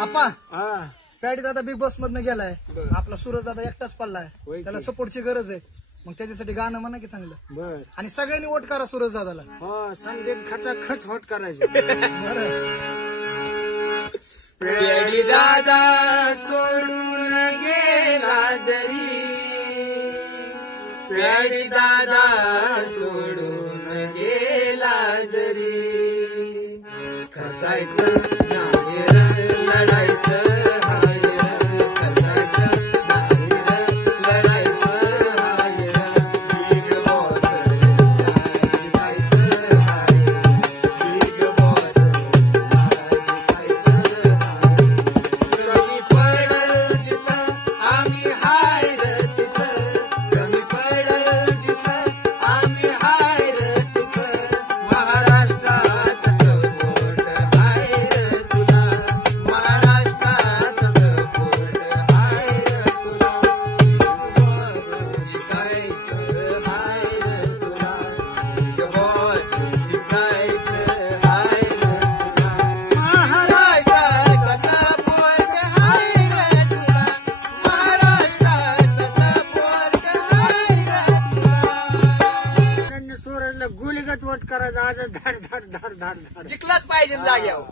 आपा हा पॅडी दादा बिग बॉस मधनं गेलाय. बरं. आपला सूरज दादा एकटाच पडलाय. होय की. त्याला सपोर्टची गरज आहे. मग त्याच्यासाठी गाणं म्हणा की चांगलं. बर आणि सगळ्यांनी वोट करा सूरज दादाला. हो समजेत खचा खच होत करायचं. बरं. पेडी दादा सोडून गेला जरी, पेडी दादा सोडून गेला जरी, खचायचं नाही रे, लढायचं हाय रे, खचायचं नाही रे, लढायचं हाय रे, बिग बॉस जिंकायचं हाय, बिग बॉस जिंकायचं हाय, कमी पडल जिथं आम्ही हाय रे तिथं, कमी पडल जिथं आम्ही हाय रे तिथं, महाराष्ट्राचा सपोर्ट हाय रे तुला, महाराष्ट्राचा सपोर्ट हाय रे तुला, बिग बॉस जिंकायचं हाय रे तुला, बिग बॉस जिंकायचं हाय रे तुला, महाराष्ट्राचा सपोर्ट हाय रे तुला, महाराष्ट्राचा सपोर्ट हाय रे तुला. सूरजला गुलीगत वोट करायचा आजच धाड धाड धाड धाड धाड जिंकलाच पाहिजे जाग्यावर.